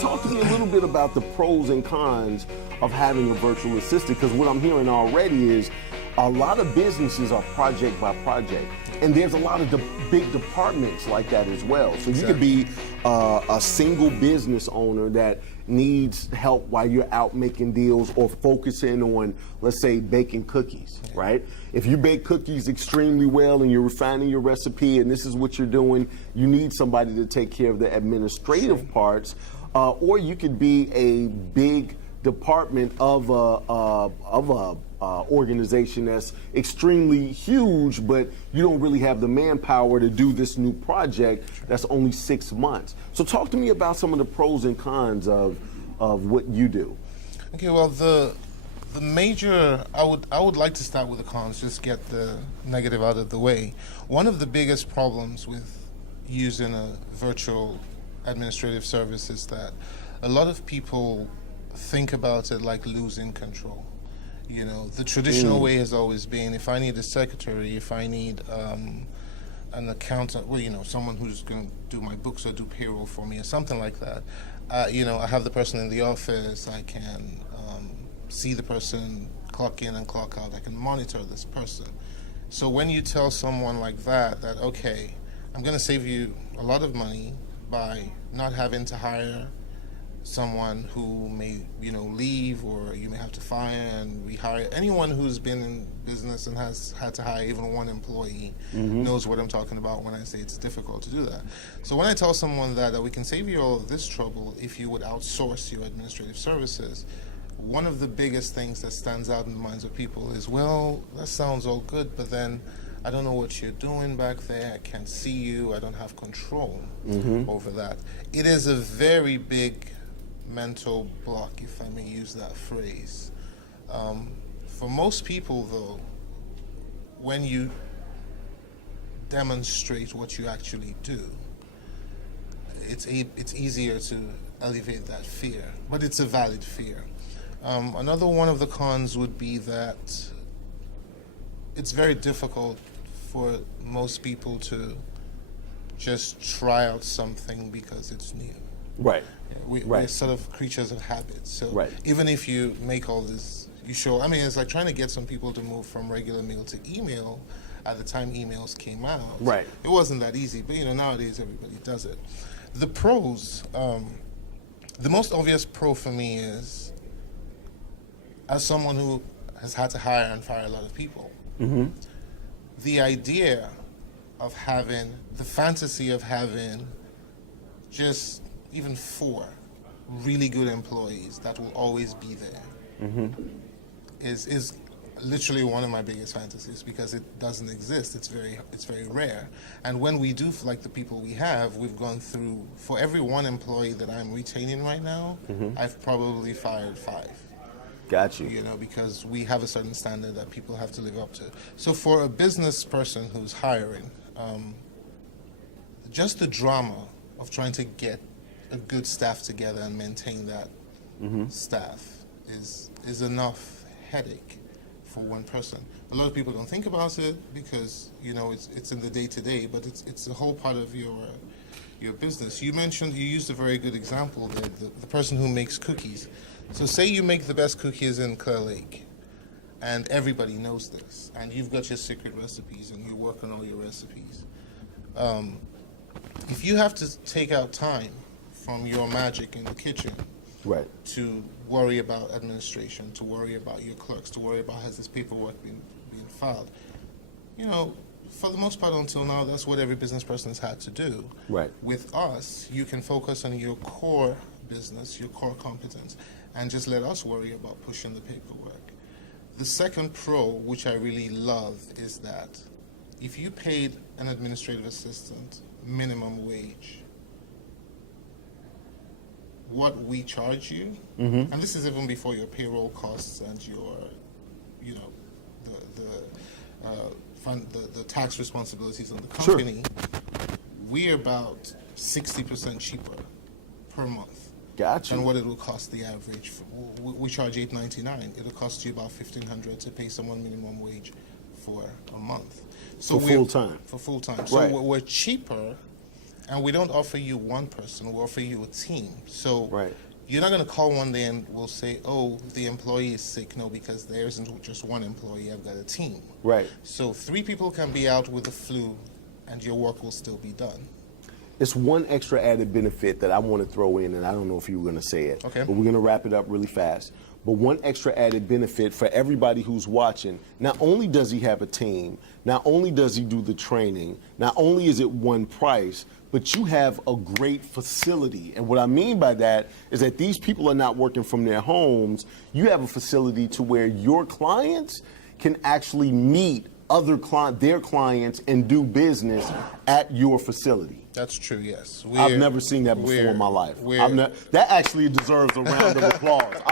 Talk to me a little bit about the pros and cons of having a virtual assistant, because what I'm hearing already is a lot of businesses are project by project, and there's a lot of big departments like that as well. So you could be a single business owner that needs help while you're out making deals or focusing on, let's say, baking cookies, right? If you bake cookies extremely well and you're refining your recipe and this is what you're doing, you need somebody to take care of the administrative parts. Or you could be a big department of a organization that's extremely huge, but you don't really have the manpower to do this new project that's only 6 months. So talk to me about some of the pros and cons of what you do. Okay, well, the major, I would like to start with the cons, just get the negative out of the way. One of the biggest problems with using a virtual administrative service is that a lot of people think about it like losing control. You know, the traditional way has always been, if I need a secretary, if I need an accountant, well, you know, someone who's going to do my books or do payroll for me or something like that, you know, I have the person in the office, I can see the person clock in and clock out, I can monitor this person. So when you tell someone like that, okay, I'm going to save you a lot of money by not having to hire someone who may, you know, leave, or you may have to fire and rehire. Anyone who's been in business and has had to hire even one employee knows what I'm talking about when I say it's difficult to do that. So when I tell someone that we can save you all of this trouble if you would outsource your administrative services, one of the biggest things that stands out in the minds of people is, well, that sounds all good, but then I don't know what you're doing back there. I can't see you. I don't have control over that. It is a very big mental block, if I may use that phrase. For most people, though, when you demonstrate what you actually do, it's easier to alleviate that fear, but it's a valid fear. Another one of the cons would be that it's very difficult for most people to just try out something because it's new. Right. We're sort of creatures of habit. So even if you make all this, you show, I mean, it's like trying to get some people to move from regular mail to email at the time emails came out. Right. It wasn't that easy, but you know, nowadays everybody does it. The pros, the most obvious pro for me is, as someone who has had to hire and fire a lot of people, the idea of having, the fantasy of having just even 4 really good employees that will always be there is literally one of my biggest fantasies, because it doesn't exist. It's very rare. And when we do, like the people we have, we've gone through, for every 1 employee that I'm retaining right now, I've probably fired 5. Got you. You know, because we have a certain standard that people have to live up to. So for a business person who's hiring, just the drama of trying to get a good staff together and maintain that staff is enough headache for one person. A lot of people don't think about it because, you know, it's in the day-to-day, but it's a whole part of your business. You used a very good example, the person who makes cookies. So say you make the best cookies in Clear Lake, and everybody knows this, and you've got your secret recipes, and you work on all your recipes. If you have to take out time from your magic in the kitchen to worry about administration, to worry about your clerks, to worry about has this paperwork being filed, you know, for the most part until now, that's what every business person has had to do. Right. With us, you can focus on your core business, your core competence, and just let us worry about pushing the paperwork. The second pro, which I really love, is that if you paid an administrative assistant minimum wage, what we charge you, and this is even before your payroll costs and your, you know, the tax responsibilities on the company, we're about 60% cheaper per month. Gotcha. And what it will cost the average. We charge $8.99. It'll cost you about $1,500 to pay someone minimum wage for a month. So for full time. For full time. So we're cheaper, And we don't offer you one person, we offer you a team. So Right. you're not going to call one day and we'll say, oh, the employee is sick. No, because there isn't just one employee, I've got a team. Right. So 3 people can be out with the flu and your work will still be done. It's one extra added benefit that I want to throw in, and I don't know if you were going to say it, Okay. but we're going to wrap it up really fast. But one extra added benefit for everybody who's watching, not only does he have a team, not only does he do the training, not only is it one price, but you have a great facility. And what I mean by that is that these people are not working from their homes. You have a facility to where your clients can actually meet their clients and do business at your facility. That's true, yes. I've never seen that before in my life. That actually deserves a round of applause.